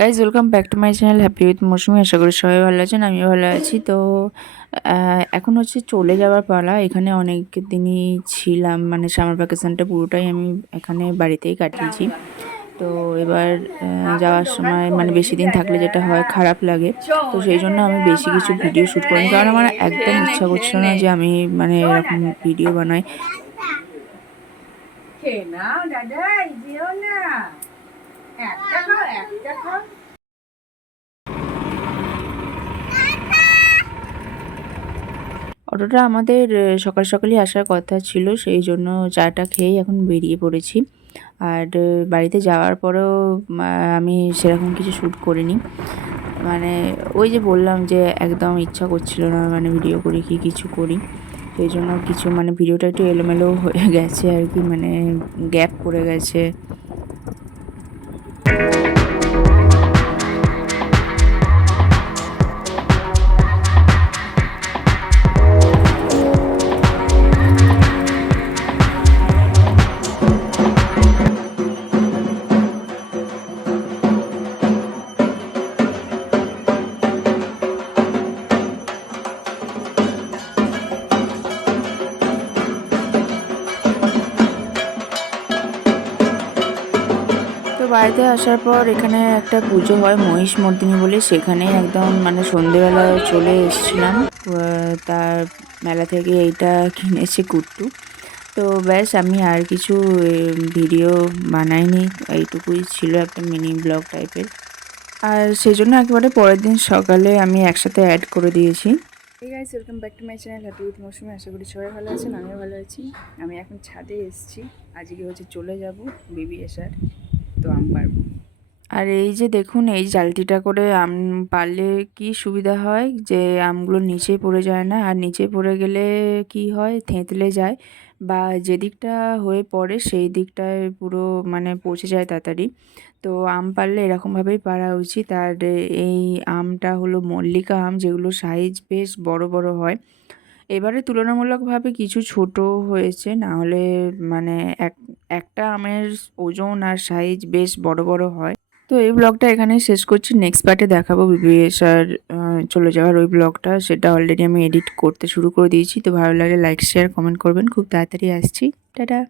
Guys welcome back to my channel happy with Moushumi আশা করি সবাই ভালো আছেন, আমিও ভালো আছি। তো এখন হচ্ছে চলে যাওয়ার পালা। এখানে অনেক দিনই ছিলাম মানে সামার ভ্যাকেশনটা পুরোটাই আমি এখানে বাড়িতেই কাটিয়েছি। তো এবার যাওয়ার সময় মানে বেশি দিন থাকলে যেটা হয়, খারাপ লাগে। তো সেই জন্য আমি বেশি কিছু ভিডিও শ্যুট করিনি। কারণ আমার একদম ইচ্ছা করছিল না যে আমি মানে এরকম ভিডিও বানাই। না। অটোটা আমাদের সকাল সকালই আসার কথা ছিল, সেই জন্য চাটা খেয়েই এখন বেরিয়ে পড়েছি। আর বাড়িতে যাওয়ার পরেও আমি সেরকম কিছু শ্যুট করিনি। মানে ওই যে বললাম যে একদম ইচ্ছা করছিল না মানে ভিডিও করি কি কিছু করি। সেই জন্য কিছু মানে ভিডিওটা একটু এলোমেলো হয়ে গেছে আর কি মানে গ্যাপ পড়ে গেছে। বাড়িতে আসার পর এখানে একটা পুজো হয় মহিষ মর্দিনী বলে। সেখানে একদম মানে সন্ধেবেলা চলে এসেছিলাম। তার মেলা থেকে এইটা কিনেছে কুট্টু। তো ব্যাস, আমি আর কিছু ভিডিও বানাইনি। এইটুকুই ছিল একটা মিনি ব্লগ টাইপের। আর সেই জন্য একেবারে পরের দিন সকালে আমি একসাথে অ্যাড করে দিয়েছি। এই guys welcome back to my channel happy with Moushumi আশা করি সবাই ভালো আছেন, আমিও ভালো আছি। আমি এখন ছাদে এসেছি। আজকে হচ্ছে চলে যাব বেবি এসার আম পারব আর এই যে দেখুন, এই জালতিটা করে আম পারলে কি সুবিধা হয়? যে আমগুলো নিচে পড়ে যায় না, আর নিচে পড়ে গেলে কি হয়? থেঁতলে যায় বা যেদিকটা হয়ে পড়ে সেই দিকটায় পুরো মানে পচে যায় তাড়াতাড়ি। তো আম পারলে এরকমভাবেই পারা উচিত। আর এই আমটা হলো মল্লিকা আম, যেগুলো সাইজ বেশ বড় বড় হয়। এবারে তুলনামূলকভাবে কিছু ছোট হয়েছে, না হলে মানে এক, একটা আমের ওজন আর সাইজ বেশ বড় বড় হয়। তো এই ব্লগটা এখানে শেষ করছি। নেক্সট পার্টে দেখাবো বিবিএস আর চলে যাওয়ার ওই ব্লগটা সেটা অলরেডি আমি এডিট করতে শুরু করে দিয়েছি। তো ভালো লাগলে লাইক শেয়ার কমেন্ট করবেন। খুব তাড়াতাড়ি আসছি। টাটা!